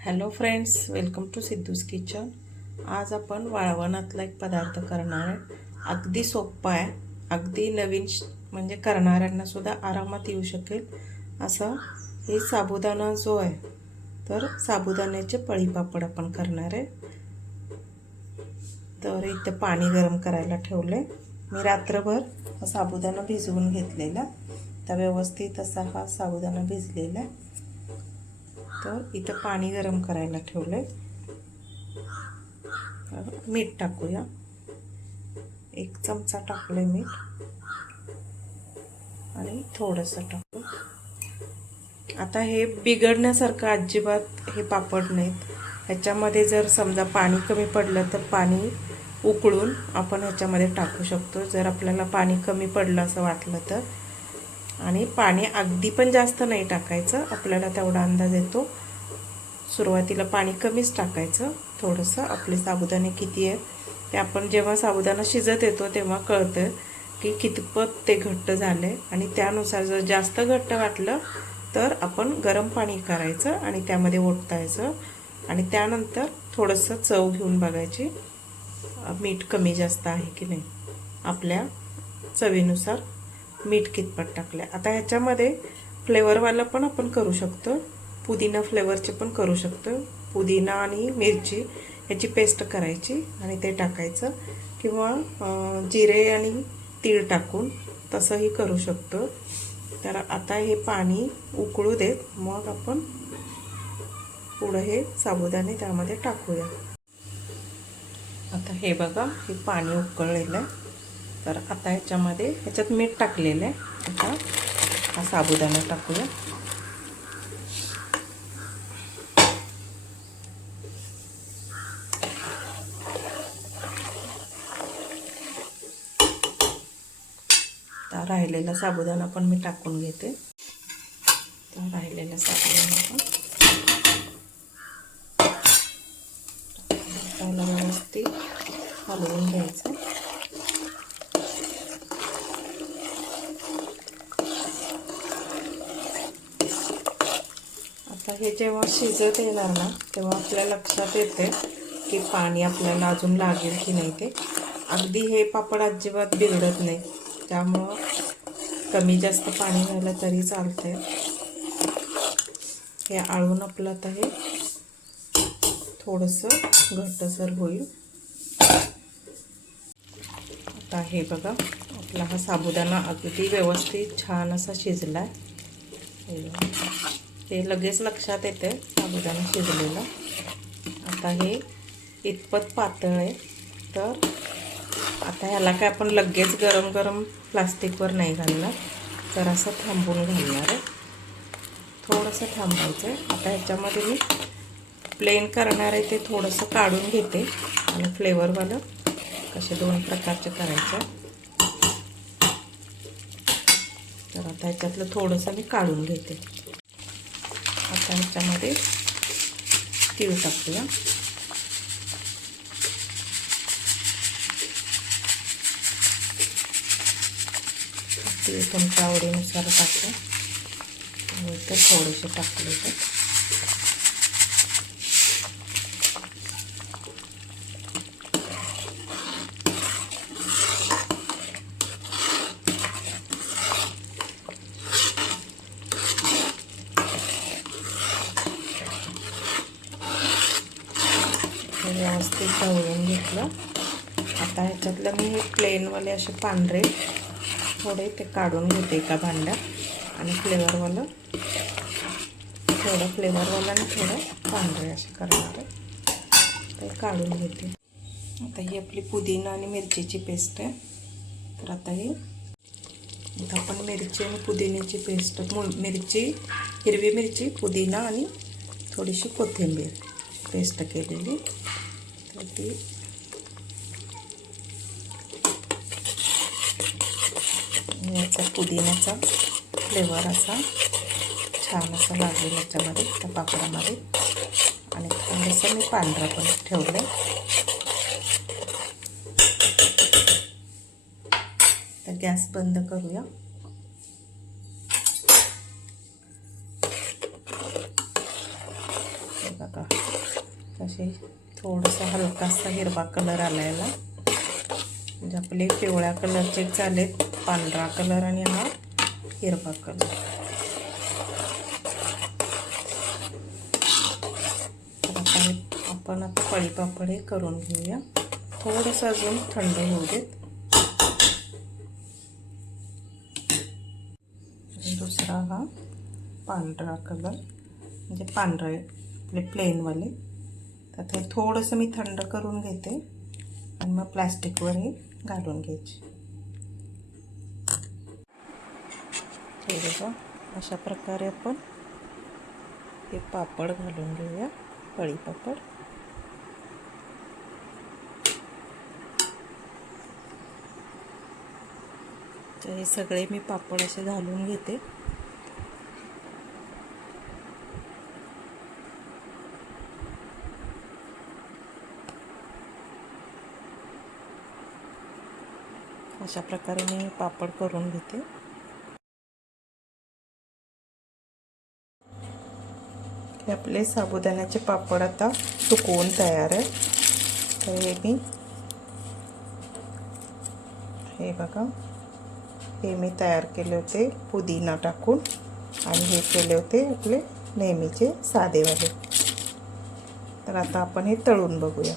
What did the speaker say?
Hello friends, welcome to Siddhu's kitchen. आज आपण वाळवणातला एक पदार्थ करणार आहे। अगदी सोपा आहे, अगदी नवीन म्हणजे करणाऱ्यांना सुद्धा आरामात येऊ शकेल असं हे साबुदाणा जो आहे, तर साबुदाण्याचे पळीपापड आपण करणार आहे। तर इथे पाणी गरम करायला ठेवले। मी रात्रभर साबुदाणा भिजवून घेतलेला, तर व्यवस्थित असा हा साबुदाणा भिजलेला आहे। तर इथं पाणी गरम करायला ठेवले। मीठ टाकूया, 1 चमचा टाकले मीठ आणि थोडंसं टाकू। आता हे बिघडण्यासारखं अजिबात हे पापड नाहीत। ह्याच्यामध्ये जर समजा पाणी कमी पडलं तर पाणी उकळून आपण ह्याच्यामध्ये टाकू शकतो, जर आपल्याला पाणी कमी पडलं असं वाटलं तर। आणि पाणी अगदी पण जास्त नाही टाकायचं, आपल्याला तेवढा अंदाज येतो। सुरुवातीला पाणी कमीच टाकायचं, थोडंसं आपले साबुदाणे किती आहेत ते आपण जेव्हा साबुदाणा शिजत येतो तेव्हा कळतं की कितपत ते घट्ट झाले। आणि त्यानुसार जर जास्त घट्ट वाटलं तर आपण गरम पाणी करायचं आणि त्यामध्ये ओतायचं आणि त्यानंतर थोडंसं चव घेऊन बघायची, मीठ कमी जास्त आहे की नाही। आपल्या चवीनुसार मीठ कितपत टाकले। आता ह्याच्यामध्ये फ्लेवरवाला पण आपण करू शकतो, पुदिना फ्लेवरचे पण करू शकतो। पुदिना आणि मिरची ह्याची पेस्ट करायची आणि ते टाकायचं, किंवा जिरे आणि तीळ टाकून तसंही करू शकतो। तर आता हे पाणी उकळू देत, मग आपण पुढे हे साबुदाणे त्यामध्ये टाकूया। आता हे बघा, हे पाणी उकळलेलं आहे। तर आता ह्याच्यात मीठ टाकलेलं आहे। आता हा साबुदाणा टाकूया। राहिलेला साबुदाणा पण मी टाकून घेते। तर राहिलेला साबुदाणा पण व्यवस्थित हलवून घ्यायचं। आता हे जेव्हा शिजत येणार ना, तेव्हा आपल्या लक्षात येते की पाणी आपल्याला अजून लागेल की नाही ते। अगदी हे पापड अजिबात बिघडत नाही, त्यामुळं कमी जास्त पाणी झालं तरी चालतंय। हे आळून आपलं आता हे थोडंसं घट्टसर होईल। आता हे बघा, आपला हा साबुदाणा अगदी व्यवस्थित छान असा शिजला आहे। हे लगेच लक्षात येते साबुदाणा शिजलेला। आता हे इतपत पातळ आहे, तर आता ह्याला काय आपण लगेच गरम गरम प्लास्टिकवर नाही घालणार, तर असं थांबून घालणार आहे। थोडंसं थांबायचं आहे। आता ह्याच्यामध्ये मी प्लेन करणार आहे ते थोडंसं काढून घेते, आणि फ्लेवरवालं कसे 2 प्रकारचे करायचे। तर आता ह्याच्यातलं थोडंसं मी काढून घेते। आता ह्याच्यामध्ये तीळ टाकूया। तीळ तुमच्या आवडीनुसार टाका, आणि इथे थोडेसे टाकले तर व्यवस्थित ढवळून घेतलं। आता ह्याच्यातलं मी हे प्लेनवाले असे पांढरे थोडे ते काढून घेते एका भांड्यात, आणि फ्लेवरवालं आणि थोडं पांढरे असे करणार आहे, ते काढून घेते। आता ही आपली पुदिना आणि मिरचीची पेस्ट आहे। तर आता आपण मिरची आणि पुदिन्याची पेस्ट, हिरवी मिरची, पुदिना आणि थोडीशी कोथिंबीर पेस्ट केलेली, तर ती याचा पुदिन्याचा फ्लेवर असा छान असा लागेल याच्यामध्ये, त्या पापडामध्ये। आणि थोडंसं मी पांढरा पण ठेवलं। तर गॅस बंद करूया। बघा असे थोडासा हलकासा हिरवा कलर आलायला, म्हणजे आपले पिवळ्या कलरचे झालेत, पांढरा कलर आणि हा हिरवा कलर. तर आता आपण आता पळीपापड हे करून घेऊया. थोडंसं अजून थंड होऊ देत. दुसरा हा पांढरा कलर, म्हणजे पांढरे आपले प्लेनवाले. तर ते थोडंसं मी थंड करून घेते आणि मग प्लॅस्टिकवर हे घालून घ्यायचे. हे बघा अशा प्रकारे आपण हे पापड घालून घेऊया, पळीपापड. तर हे सगळे मी पापड असे घालून घेते. अशा प्रकारे मी पापड करून घेते. हे आपले साबुदाण्याचे पापड आता सुकवून तयार आहे. तर हे बघा, हे मी तयार केले होते पुदिना टाकून, आणि हे केले होते आपले नेहमीचे साधेवाले. तर आता आपण हे तळून बघूया.